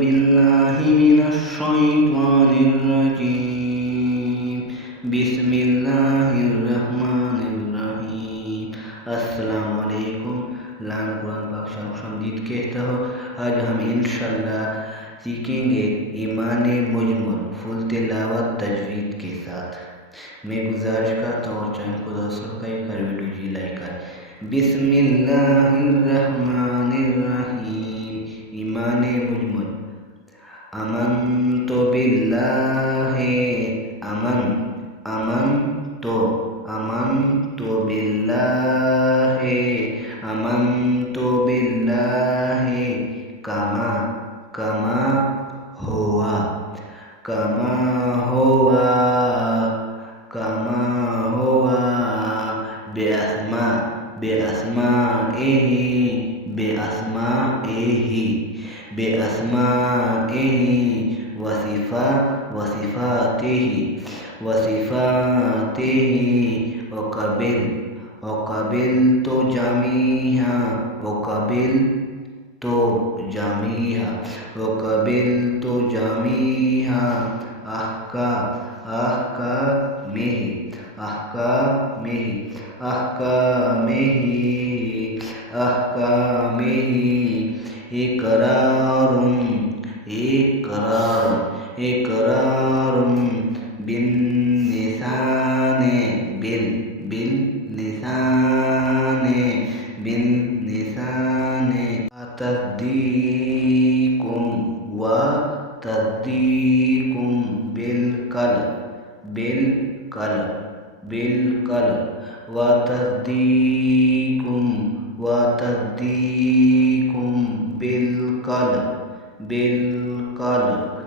बिल्लाहि मिनश्शैतानिर्रजीम। बिस्मिल्लाहिर्रहमानिर्रहीम। अस्सलामु अलैकुम। लान कुरान पाक शमशमदीद कहता हो। आज हम इंशाअल्लाह सीखेंगे ईमान मुजमल फुल तिलावत तजवीद के साथ। मैं गुजारिश करता हूँ चैनल को सब्सक्राइब कर वीडियो जी लाइक कर। बिस्मिल्लाहिर्रहमानिर्रहीम। ईमान मुजमल। अमनतु बिल्लाहि अमनतु बिल्लाहि कमा हुआ बेअस्माइहि वसिफातिहि वक़बिलतु जमीहा अहकामिहि इक़रारुन बिन्निसाने तस्दीकुम बिलक़ल्ब वतस्दीकुम बिलक़ल्ब